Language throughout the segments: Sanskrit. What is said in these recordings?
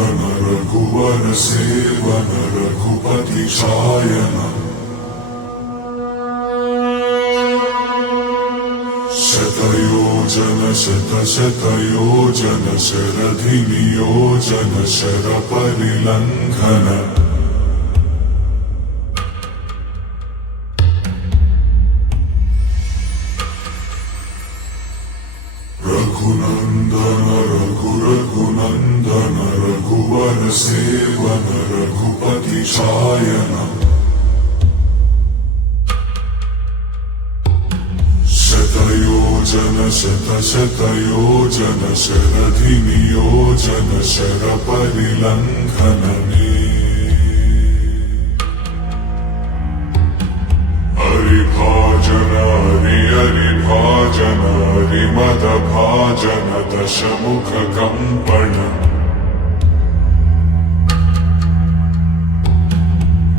रघुनन्दन रघुवर सेवन रघुपति शायन शतयोजन शतशतयोजन शरधिनियोजन शरपरिलङ्घन रघुनन्दन रघुनन्दन रघुवर सेवन रघुपति शायन शतयोजन शतशतयोजन शरधिनियोजन शरपरिलङ्घन हरिभाजन हरिभाजन हरिमदभाजन दशमुख कंपन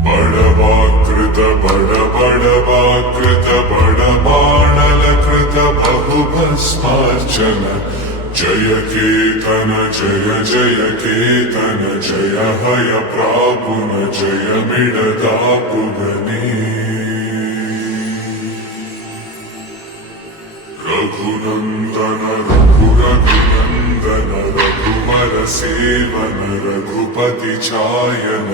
बड़वाकृत बड़वाकृत बड़बाणलकृत बहुभस्मार्चन जय केतन जय जय केतन जय हय प्रापुन जय मिडदापुगने रघुनन्दन रघुनन्दन रघुवर सेवन रघुपति चायन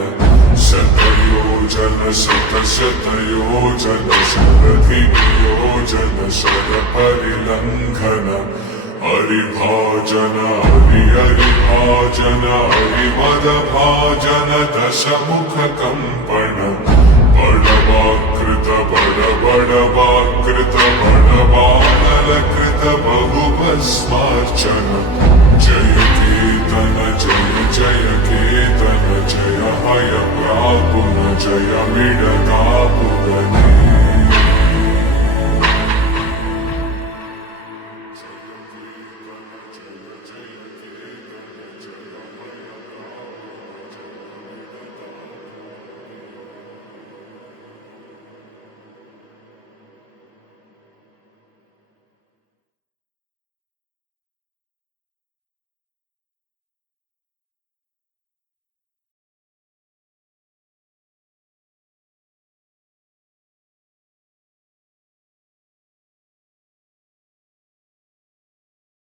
शतयोजन शतशतयोजन शरधिनियोजन शरपरिलङ्घन हरिभाजन हरिभाजन हरिमदभाजन दशमुख कंपन बड़वाकृत बड़वाकृत बड़बाणलकृत बहुभस्मार्चन जय केतन जय जय